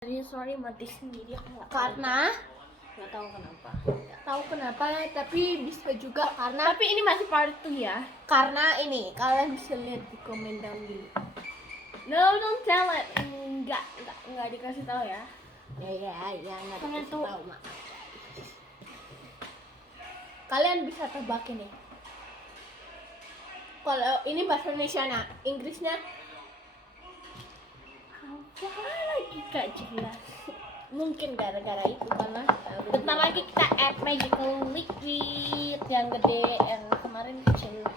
Sorry mati sendiri karena nggak tahu kenapa tapi bisa juga karena tapi ini masih part 2 ya, karena ini kalian bisa lihat di komen down dulu. no don't tell it. Nggak dikasih tahu ya. Ya nggak Kalian dikasih tuh- tahu mak. Kalian bisa tebak ini. Kalau ini bahasa Indonesia, nah Inggrisnya Apa lagi gak jelas. mungkin gara-gara itu karena Bentar lagi kita add magical liquid yang gede, yang kemarin kecil.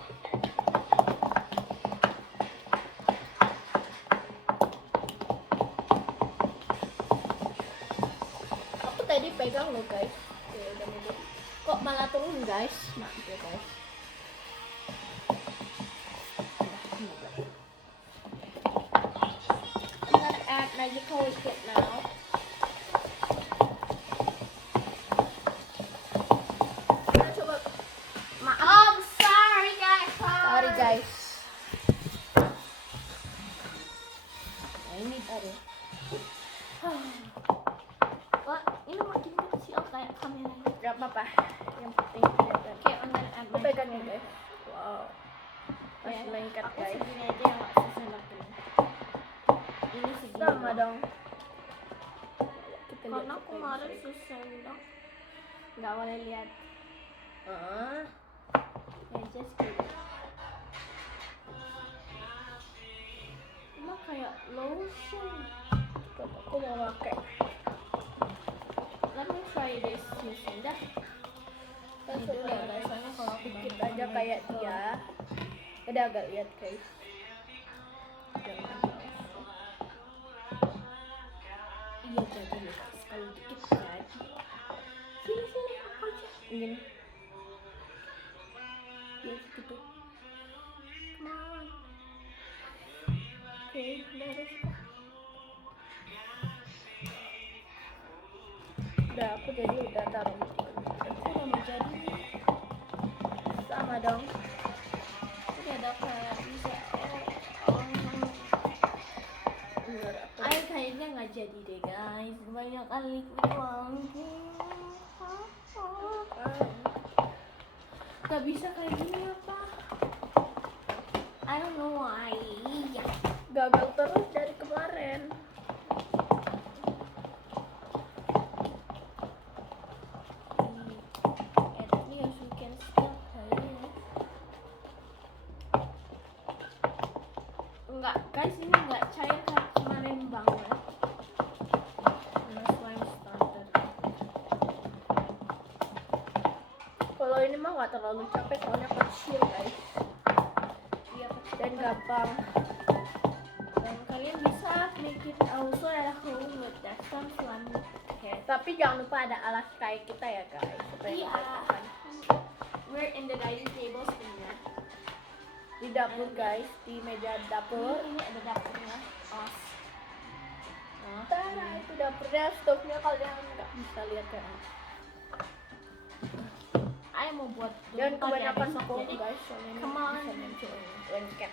aku tadi pegang loh guys. Ya, udah mau. Kok malah turun guys? Maaf ya guys. I'm gonna add magical liquid now. Kita coba. Maaf. I'm sorry guys. Sorry guys. Nah, ini baru. Wah, ini makin kecil kayak kameranya. Gak apa-apa. Yang penting kelihatan. Okay, I'm gonna add Aku pegang ya magical guys. Wow. Masih Ya, lengket aku guys. segini aja yang gak susah banget. Ini segini Sama dong. Kita lihat Karena apa yang kemarin bisa. susah dong. Gak boleh lihat. Ah, Ya just gitu. Emang kayak lotion. coba aku mau pakai. Let me try this using dah. Kan seru ya guys. Soalnya kalau aku dikit aja kayak dia. Udah agak lihat guys. Jangan langsung. Iya jadi nih guys. Kalau dikit jadi. Sini aku aja. Gini. Ya gitu. Come on. Oke, beres. Udah aku jadi udah taruh. Aku udah mau jadi. Sama dong. Udah ada kayak bisa. Bener aku. Ayo kayaknya nggak jadi deh guys. Banyak kali lagi. Gak bisa kayak gini apa? I don't know why. Gagal terus dari kemarin. Editnya as you can still kayaknya. Enggak guys, ini enggak cair kayak kemarin banget. Nah, slime starter. Kalau ini mah nggak terlalu capek soalnya kecil guys. Iya kecil Dan banget. gampang. Dan kalian bisa make it also at home with that some slime. Okay. Tapi jangan lupa ada alas kayak kita ya guys. Supaya Iya. nggak tahan. We're in the dining table sebenarnya. Di dapur guys, di meja dapur. Ini ada dapurnya. Os. Nah, tada, itu dapurnya, stove-nya kalian nggak bisa lihat kan. Ayo mau buat Dan dulu pada kebanyakan besok, foam jadi guys, soalnya ini come on. bisa muncul lengket.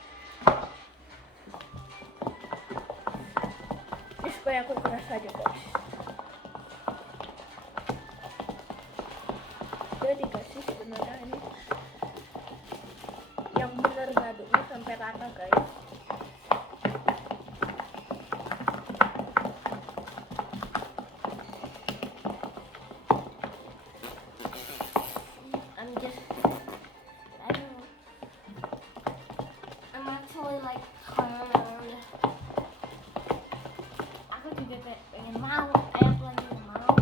Ini supaya aku keras aja guys. Jadi kasih sebenarnya ini yang bener ngaduknya sampai rata guys. I'm just, I don't know. I'm actually like tired. Aku juga kayak pengen mau, aku lagi mau.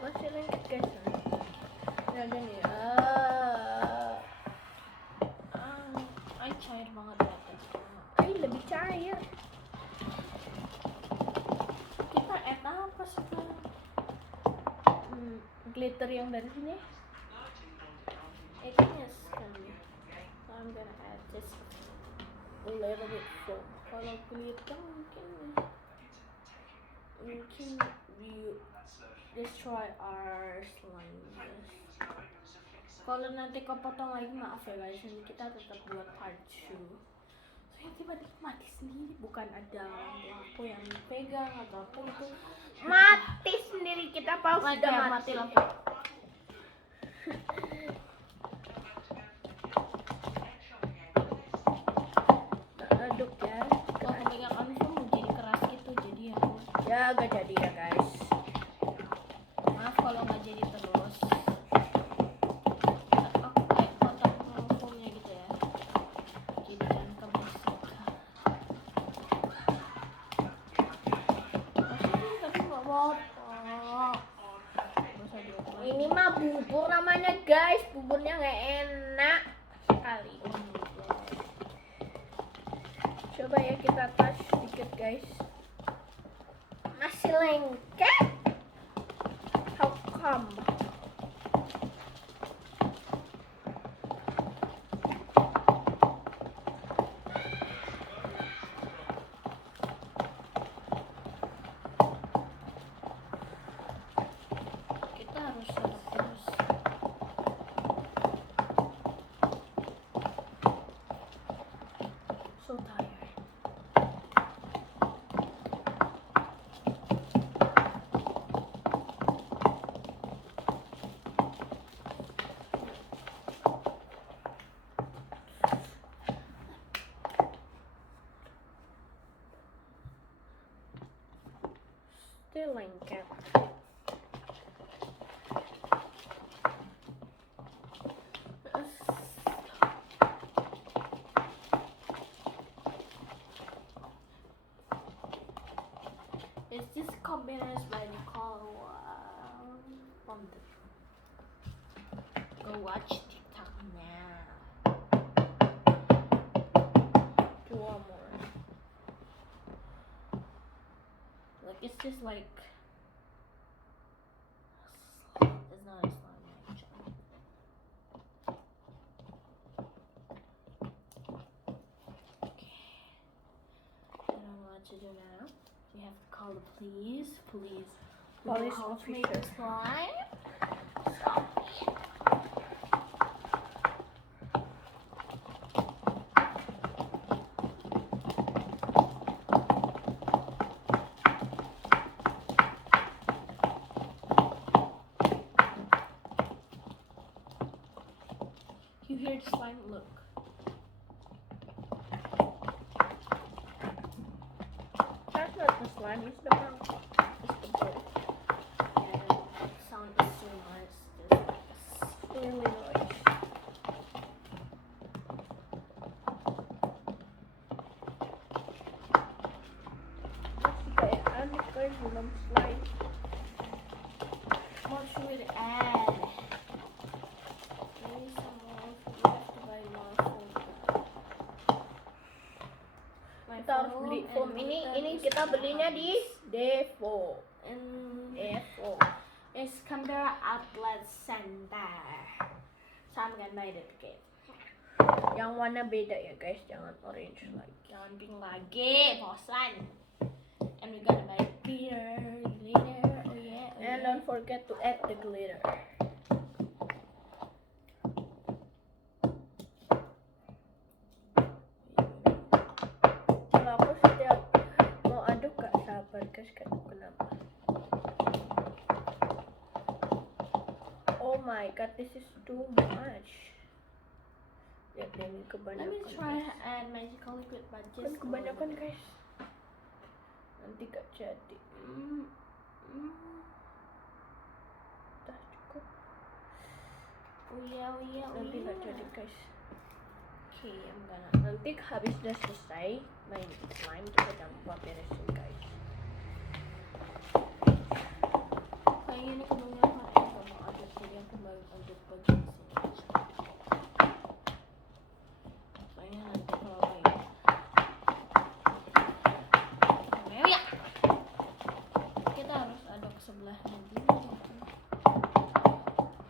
Masih lengket guys. Nah gini. I cair banget ya guys. Ini lebih cair. Kita add apa sekarang? Glitter yang dari sini. Eggnya sekali. So I'm gonna add just A little bit foam. kalau glitter mungkin we destroy our slime. Kalau nanti kepotong lagi maaf ya guys, nanti kita tetap buat part 2. tiba-tiba mati sendiri, bukan ada lampu yang pegang atau apa gitu. Mati sendiri, kita pause Mati, udah ya, mati. mati lampu. Aduk ya. Kalau kebanyakan foam jadi keras gitu, jadi Ya gak jadi ya guys. maaf kalau nggak jadi terus. Aku kayak kotak foamnya gitu ya, jadi jangan kebusuk. Tapi nggak apa-apa. Ini mah bubur namanya guys, buburnya nggak enak sekali. Coba ya kita touch sedikit guys. Masih lengket. How come? Kita harus serap terus. So tired. Still lengket. It's just combination by Nicole from the go watch TikTok now. Do one more. Like it's just like it's not a slime actually. Okay. I don't know what to do now. You have to call the police. Police. We know Police how to make officer. the slime. You hear the slime? Look. That's not the slime, it's the monkey. It's the bird. Yeah, the sound is so nice. Just Really nice. Masih kayak aneh guys belum slime. what should we add? Maybe some more. We have to buy more foam. My Kita harus beli and foam ini is kita belinya di Devo. and Devo. it's Canberra Outlet Center. So I'm gonna buy it again. Yang warna beda ya guys, jangan orange lagi. Jangan pink lagi, bosan. And we're gonna buy glitter, glitter. Oh yeah. Oh And yeah. don't forget to add the glitter. Kalau aku setiap mau aduk gak sabar guys, gak tahu kenapa. Oh my god, this is too much. Lihat deh, ini Let kebanyakan. me try guys. add magical liquid, but Kan just kebanyakan guys. Nanti gak jadi. Dah cukup. Oh yeah, oh yeah, oh Nanti yeah. gak jadi guys. Okay, I'm gonna. Nanti habis udah selesai main slime kita jangan lupa beresin guys. Kayaknya ini kebanyakan aku gak mau aduk, jadi aku baru aduk bagian sini aja. Soalnya nanti kalau kayak mau ya, kita harus aduk sebelahnya dulu.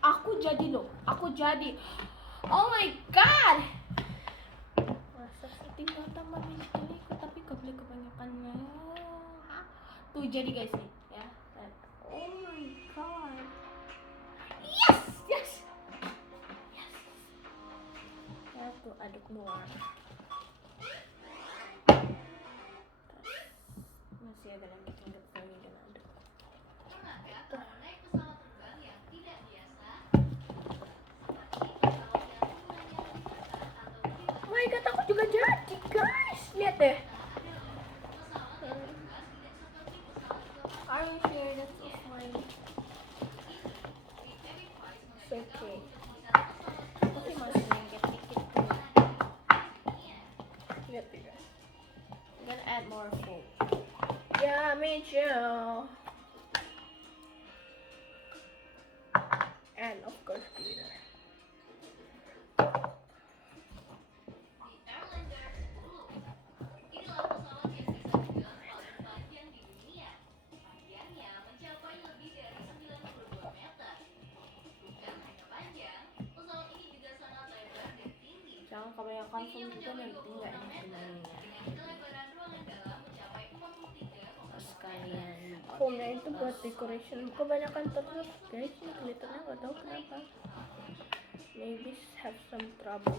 Aku jadi loh, aku jadi. Oh my god. Masa sih? Tinggal tambah minyak ikut, tapi gak boleh kebanyakannya. Tuh jadi guys nih ya. Oh my god. Yes, yes. Yes. Ya tuh aduk luar. masih agak lengket-lengket kali dan ada. Oh my god, aku juga jadi guys, lihat deh. Are you sure that's so fine? It's okay. Tapi masih lengket dikit tuh. Lihat deh guys. I'm gonna add more foam. Yeah, me too. And of course glitter. Jangan kebanyakan foam juga nanti nggak enak dimainnya. Sekalian Foamnya itu buat decoration. Kebanyakan terus guys, ini glitternya nggak tahu kenapa. Maybe have some trouble.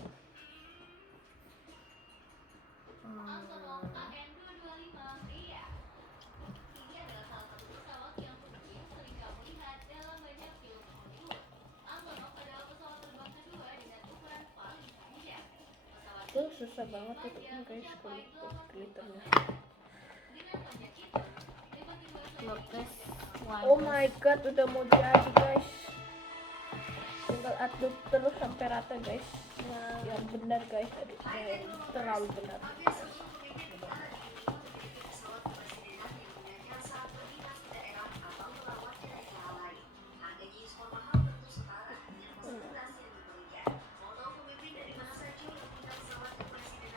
Itu susah banget tutupnya guys kalau tutup glitternya. Lopez one. Oh my god, udah mau jadi guys. Tinggal aduk terus sampai rata guys. Yang benar guys, aduknya terlalu benar.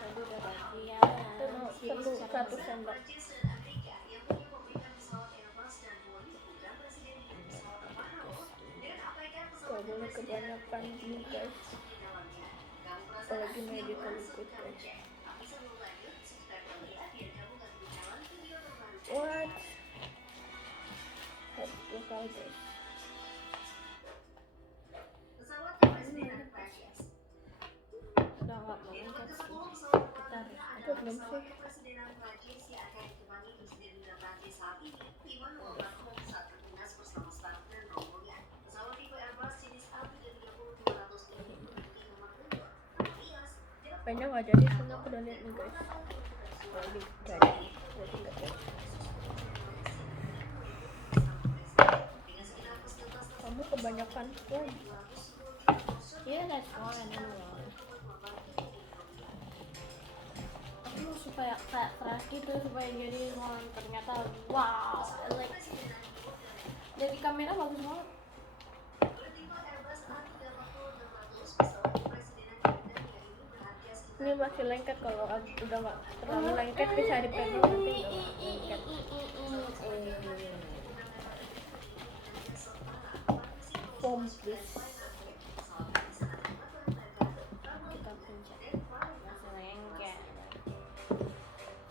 Tadi udah bagi ya. Itu mau satu sendok. Gak boleh kebanyakan dulu guys. Apalagi medical liquid guys. What? Satu kali guys. Udah nggak mau lengket sih. Kita harus Itu belum sih. Kayaknya nggak jadi, soalnya aku udah lihat nih guys. Jadi nggak jadi. Kamu kebanyakan foam. Yeah, that's one anyway. Aku mau supaya kayak keras gitu supaya jadi one. Ternyata wow, I like. Dari kamera bagus banget. Ini masih lengket, kalau udah nggak terlalu lengket bisa dipegang nanti nggak lengket. Foam please. Kita pencet. Masih lengket.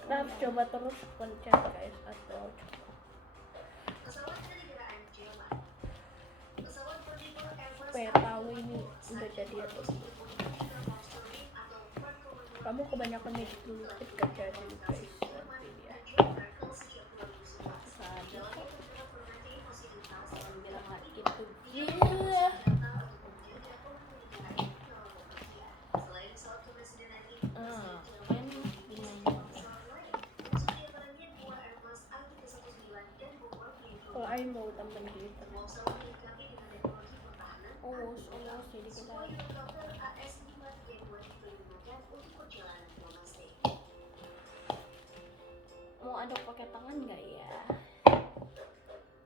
Kita harus coba terus pencet guys, atau supaya tahu ini udah jadi atau belum. Kamu kebanyakan medical liquid gak jadi guys, nanti dia. Sadar kok. Jangan bilang nggak gitu. Gila. Kan gimana? Kalau I mau tambahin glitter. Oh, jadi kita mau aduk pakai tangan nggak ya?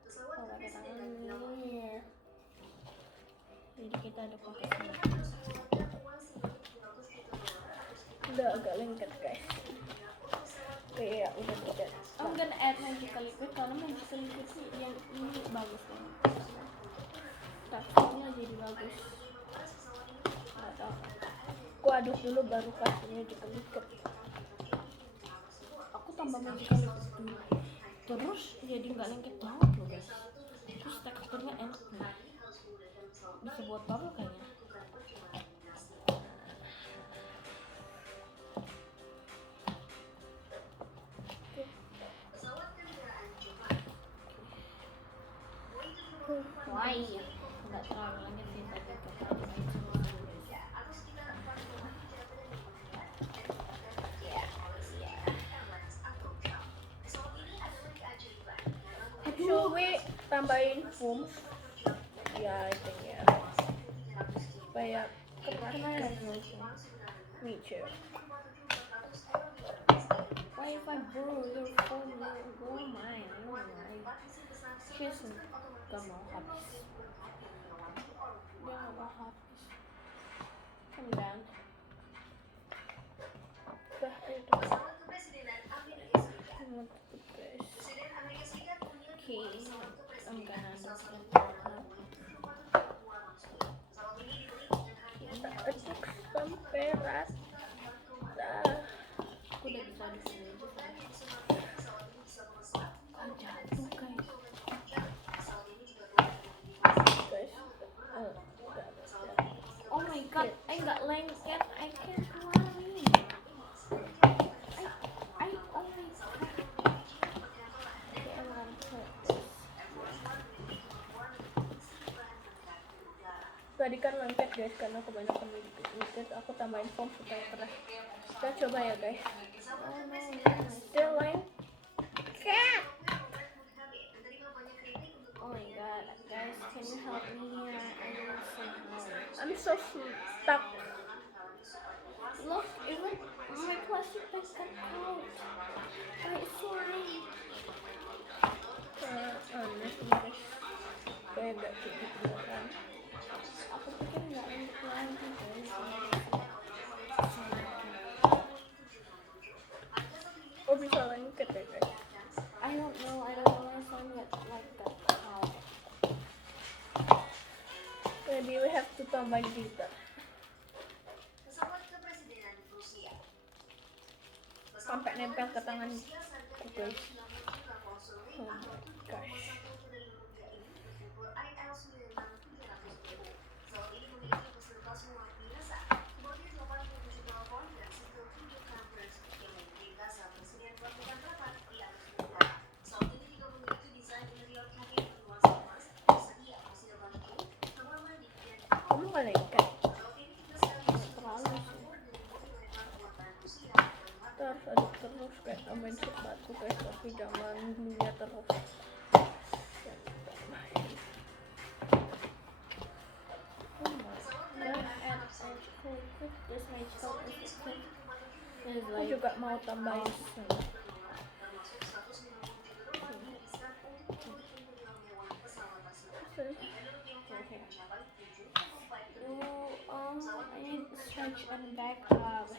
Kalau pakai tangan nih. Jadi kita aduk pakai tangan. Udah agak lengket guys. Oke ya, udah tidak. I'm gonna add magical liquid karena magical liquid sih yang ini bagus banget. Teksturnya jadi bagus. Nggak tahu. Aku aduk dulu baru kasih magical liquid. Aku tambah magical liquid dulu. Terus jadi nggak lengket banget loh guys. Terus teksturnya enak nih. Bisa buat bubble kayaknya. Why? Nggak terlalu lengket sih, tapi terlalu lengket. Should we tambahin foam? Ya, I think ya. Supaya keras. Me too. Why if I borrow your phone, you borrow mine? I don't know why. Here's nggak mau habis. Dia nggak mau habis. Come down. Dah, itu. Okay, I'm gonna understand. Aduk sampai rata. Aku udah bisa di sini. Oh, jatuh guys. Guys. Oh my god, I got lengket. I can't keluarin. I oh my god. Okay, I'm gonna put this. Tadi kan lengket guys karena kebanyakan lengket. Aku tambahin foam supaya keras. Kita coba ya guys. Oh no. Still lengket. Oh my god, guys, can you help me here? I need some help. I'm so stuck. Look, even my plastic bag got out. But it's slime. Aneh nih guys. Kayak gak cukup beneran. Aku pikir nggak lengket lagi guys. Oh bisa lengket ya guys. I don't know why slime got like that out. Maybe we have to tambah glitter. Sampai nempel ke tangan guys. Oh my gosh. Kamu gak lengket? Terlalu sih. Terus aduk terus kayak tambahin sepatu guys, tapi jangan glunya terus. Aku juga mau tambahin I need to stretch and back up.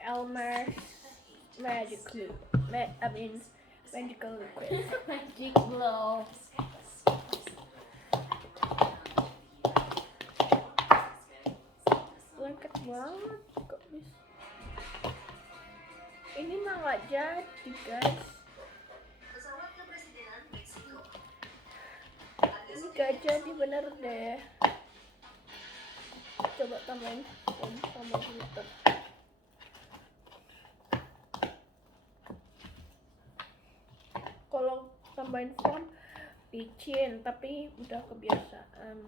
Elmer's magic glue. Magical liquid. Magic glow. Lengket banget kok bisa. Ini mah nggak jadi guys. Ini gak jadi bener deh. Coba tambahin foam sama glitter. Kalau tambahin foam licin, tapi udah kebiasaan.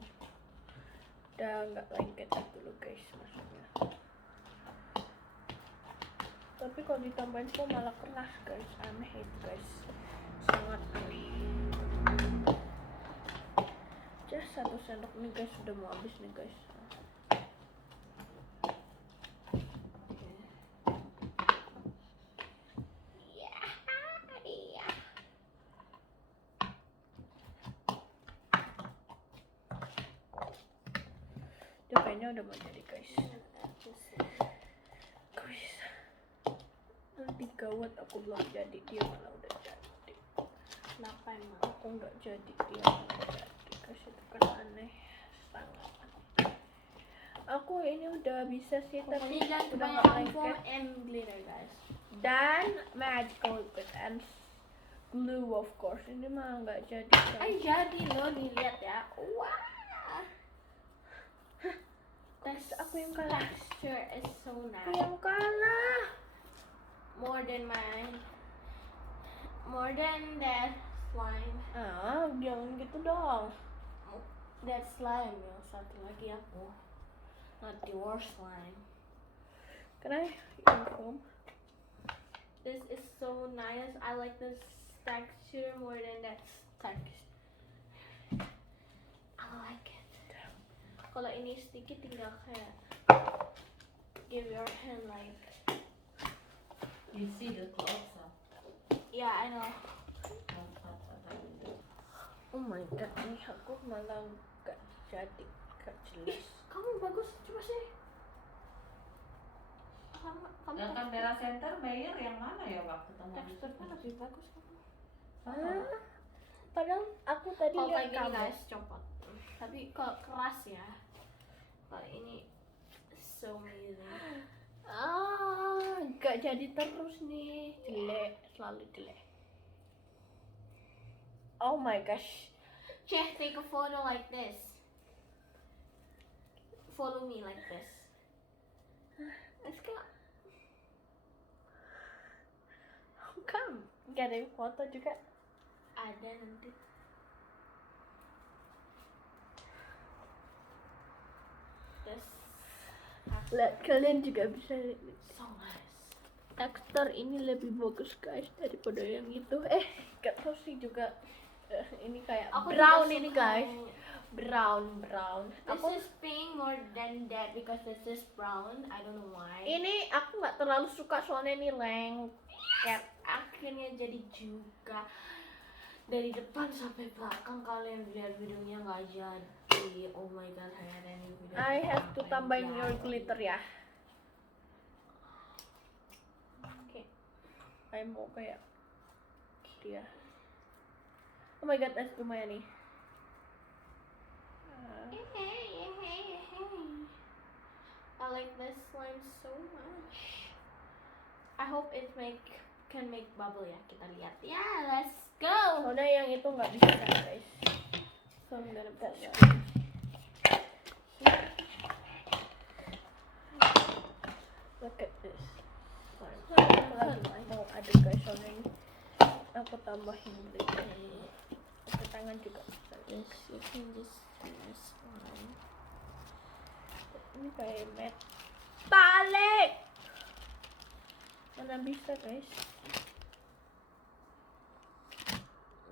Udah nggak lengket gitu loh guys maksudnya. Tapi kalau ditambahin foam malah keras guys, aneh itu guys, sangat aneh. Just 1 sendok nih guys, sudah mau habis nih guys. Itu kayaknya udah mau jadi guys. Guys, nanti gawat aku belum jadi, dia malah udah jadi. Kenapa emang? Aku nggak jadi, dia malah jadi guys, itu kan aneh sangat. Aku ini udah bisa sih, tapi Pokoknya jangan udah nggak kebanyakan foam lengket. and glitter guys. Dan magical liquid and glue of course. Ini mah nggak jadi guys. Jadi lo nih lihat ya. Wah. Terus aku yang kalah. Texture is so Aku nice. yang kalah. More than mine. More than that slime. Jangan gitu dong. That slime yang satu lagi aku. Not your slime. Can I inform? This is so nice. I like this texture more than that texture. I like it. Kalau ini sedikit tinggal kayak give your hand like. You see the clothes? Yeah, I know. Oh my god, ini aku malah gak jadi, gak jelas. Kamu bagus, coba sih. Kamu Dan kamera center Mayer yang mana ya waktu ketemu? teksturnya lebih bagus kamu. Padahal aku tadi Kalau lihat kayak gini kamu. guys copot. Tapi kalau keras ya. Kalau ini so amazing. Gak jadi terus nih. Jelek, selalu jelek. Oh my gosh. Ceh, take a photo like this. Follow me like this. Let's go. Kamu gak ada foto juga. Ada nanti. This Lihat, kalian juga bisa lihat. so nice. Tekstur ini lebih bagus guys daripada yang itu. Gak tau sih juga. Ini kayak Aku brown juga ini suka guys. yang- Brown. This is pink more than that because this is brown. I don't know why. Ini aku nggak terlalu suka soalnya ini lengket. Akhirnya jadi juga dari depan sampai belakang. Kalian lihat videonya nggak jadi. Oh my god, saya ini video. I have to sampai tambahin your jadi. glitter ya. Oke. I mau kayak dia. Oh my god, that's lumayan nih. I like this slime so much. I hope it can make bubble ya. Kita lihat ya. Let's go. Soalnya yang itu nggak bisa guys. So I'm gonna put that. Look at this. Aku lagi mau aduk guys soalnya ini. Aku tambahin glitter ini. Pakai tangan juga bisa. Yes, you can just do this one. Ini kayak metalik. Mana bisa guys?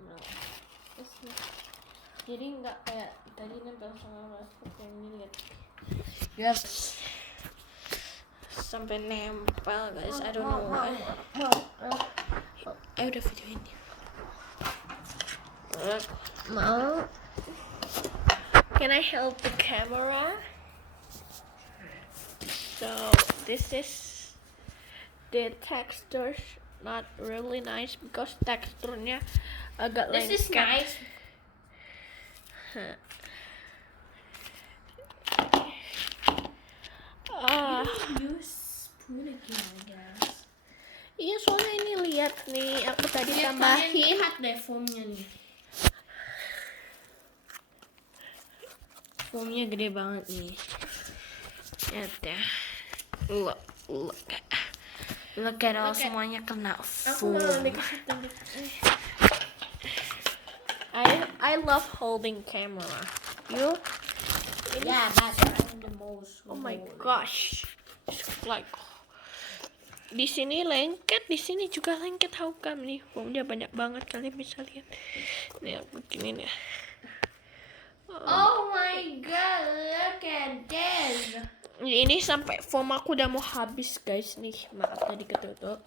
No. This is, jadi nggak kayak tadi nempel sama plastik yang ini lihat. Yes. Sampai nempel guys. I don't know why. Udah video ini. Mau? Can I help the camera? So this is the texture, not really nice because teksturnya agak lengket. This is nice. Use spoon again, I guess. Iya soalnya ini lihat nih, aku tadi Kalian tambahin. lihat deh foamnya nih. Foamnya gede banget nih. Lihat ya. Look at all, semuanya kena Aku foam. mau dikasih tunjuk. I love holding camera. You? Yeah, but I'm the most. Oh my gosh. It's like di sini lengket, di sini juga lengket. How come nih? Foamnya banyak banget, kalian bisa lihat. Nih aku gini nih. Oh my god, look at this. Ini sampai foam aku udah mau habis guys nih. Maaf tadi ketutup.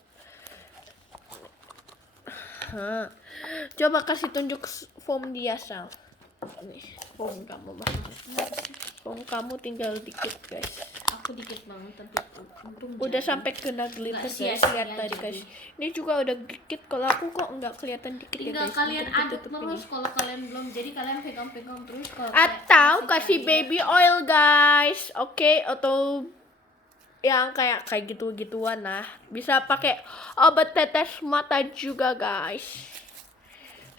Coba kasih tunjuk foam dia Sal. Nih, foam kamu foam kamu tinggal dikit guys. Aku dikit banget tapi untung Udah jadi. sampai kena glitter Nggak guys. sia-sia Lihat tadi jadi. guys. Ini juga udah dikit. Kalau aku kok nggak kelihatan dikit ya Tinggal guys. kalian Mungkin aduk ketutup terus ini. kalau kalian belum. Jadi kalian pegang-pegang terus kalau Atau kalian kasih cair. baby oil guys. Oke, atau yang kayak gitu-gituan lah. Bisa pakai obat tetes mata juga guys.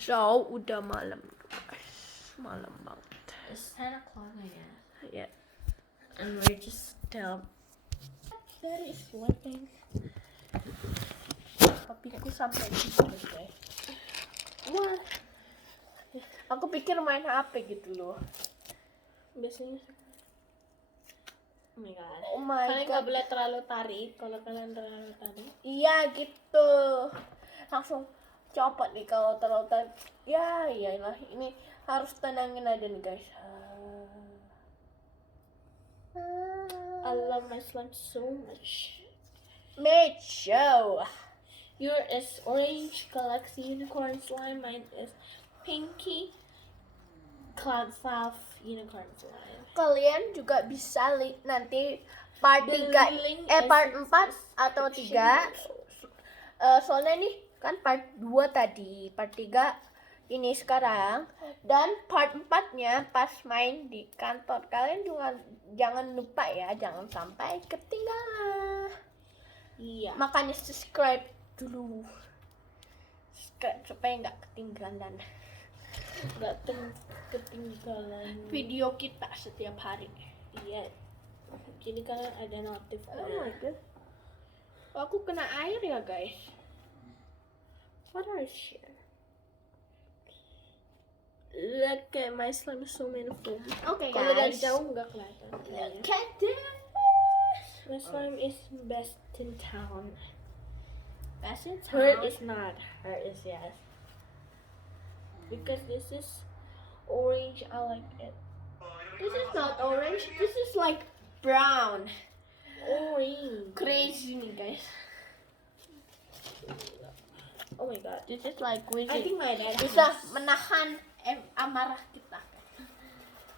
So udah malam guys, malam banget. It's 10 o'clock, I guess. Ya. And we're just still very sleeping. Papiku sampai tidur guys. Wah, aku pikir main HP gitu loh. Biasanya. Oh my god. Oh my Kalian god. nggak boleh terlalu tarik. Kalau kalian terlalu tarik, Iya gitu. Langsung copot nih kalau terlalu tarik. Ya iyalah, ini harus tenangin aja nih guys. I love my slime so much. Made show. Yours is orange galaxy unicorn slime. Mine is pinky cloud fluff unicorn slime. Kalian juga bisa nanti part The 3 link part is 4 atau 3. Soalnya nih kan part 2 tadi, part 3 ini sekarang, dan part 4-nya pas main di kantor. Kalian juga jangan lupa ya, jangan sampai ketinggalan. Iya. Makanya subscribe dulu. Subscribe supaya nggak ketinggalan Nggak ketinggalan video kita setiap hari. Iya. Jadi kalian ada notif. Oh my god. Aku kena air ya guys. What are you? Look at my slime so beautiful. Okay Kalau dari guys. jauh nggak kelihatan. Look at this. My slime is best in town. Best in Her town. is not. Her is yes. Because this is orange, I like it. This is not orange. This is like brown. Orange. Crazy nih guys. Oh my god. This is like I think my dad bisa has. menahan amarah kita.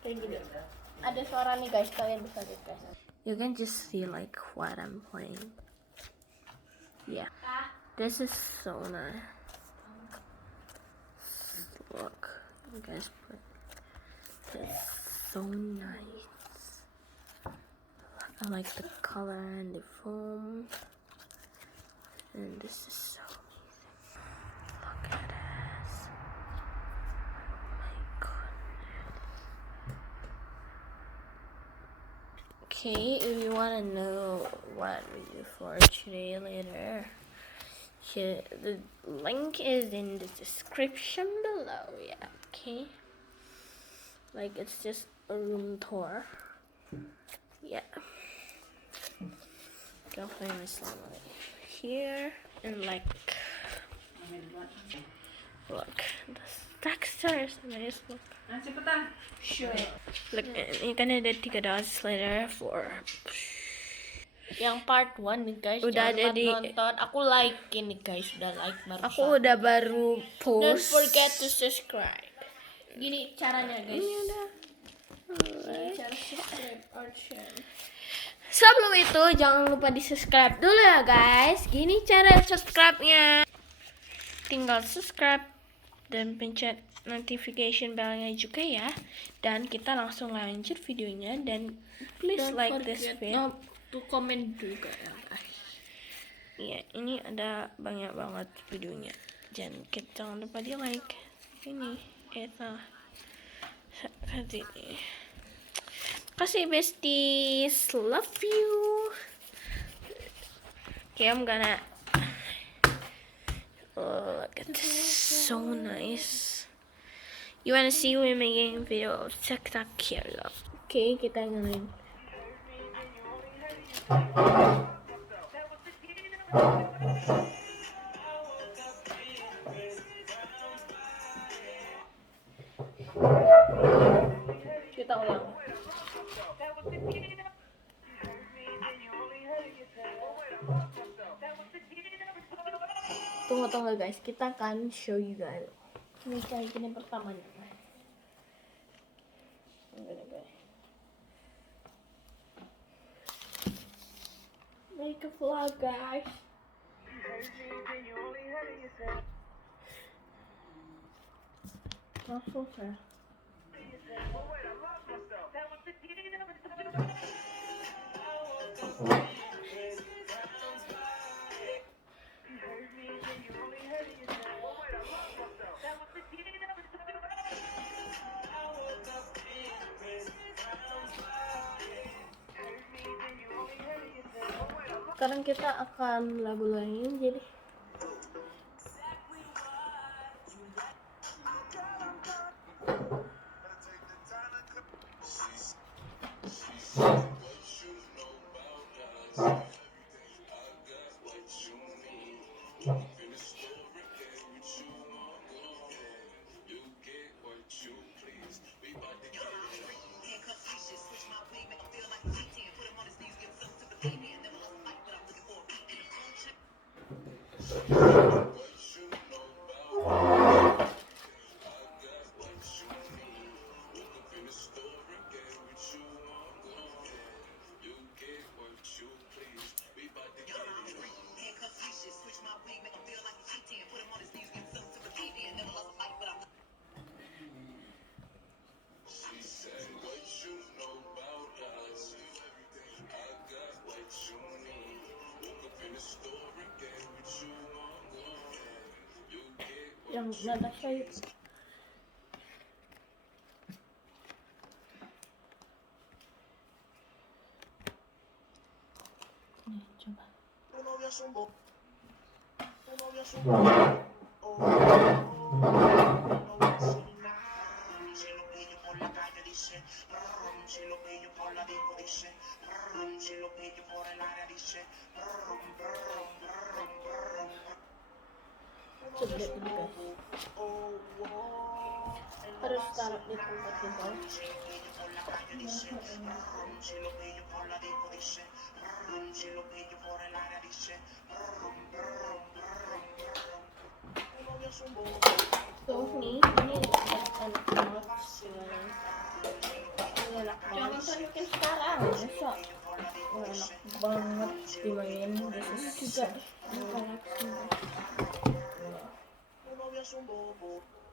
Kayak gitu. Ada suara nih guys, kalian bisa lihat guys. You can just see like what I'm playing. Yeah. This is so nice. Look, you guys put this so nice. I like the color and the foam. And this is so amazing. Look at this. Oh my goodness. Okay, if you want to know what we do for today later, the link is in the description below. Yeah, okay. Like it's just a room tour. Yeah. Gonna play my slime right here and like look, the texture is nice. Look. Sure. Look, ini kan ada 3 dots later for Yang part 1 nih guys. Udah jangan ada di- nonton. Aku like ini guys, udah like baru. aku udah baru Don't post. forget to subscribe. Gini caranya guys. Ini udah. Cara subscribe or share. Sebelum itu jangan lupa di subscribe dulu ya guys. Gini cara subscribe-nya. Tinggal subscribe dan pencet notification bell-nya juga ya. Dan kita langsung lanjut videonya, dan please Don't like this forget video. to comment juga ya guys. Iya, ini ada banyak banget videonya. Jangan lupa di like. Ini itu seperti ini. Kasih besties, love you. Okay, I'm gonna look at this, so nice. You wanna see me making video? Check that here, look. Okay, kita ngelain. Kita ulang. Tunggu guys, kita akan show you guys. Ini kayak gini pertamanya. Make a vlog guys. Langsung saya. Sekarang kita akan lagu lain, jadi yang Natasha itu. Nih, coba. Coba dulu guys. Harus taruh di tempat di bawah. So ini enak banget sebenarnya. Ini enak banget. Jangan tunjukin sekarang, besok. Enak banget dimainin. Ini juga koleksi.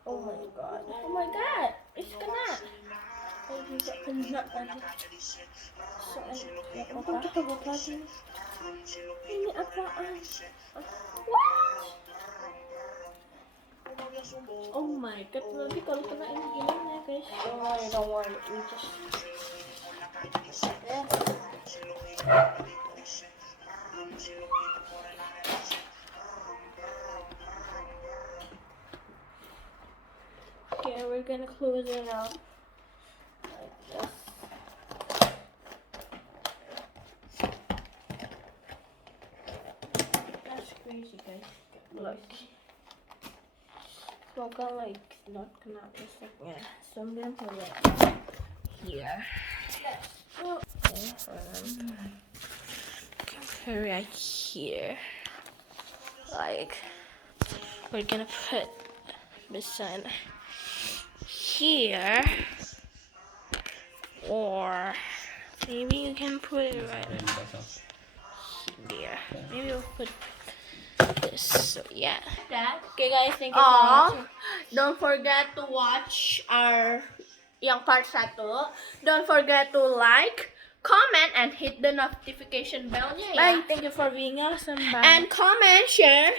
Oh my god. Oh my god. It's kena. Oh juga kena tadi. So enak. Aku coba buat lagi. Ini apaan? What? Oh my god, nanti kalau kena ini gimana guys? Oh, I don't want it. We just Okay, we're gonna close it out like this. That's crazy guys. Look. Semoga like not kena listriknya. So I'm gonna put it here. Okay, right here. Like we're gonna put the sun here, or maybe you can put it right here. Maybe we'll put this. So yeah. Okay guys, thank you for watching. Don't forget to watch our yang part 1. Don't forget to like, comment, and hit the notification bell-nya ya. Bye. Thank you for being awesome. Bye. And comment, share,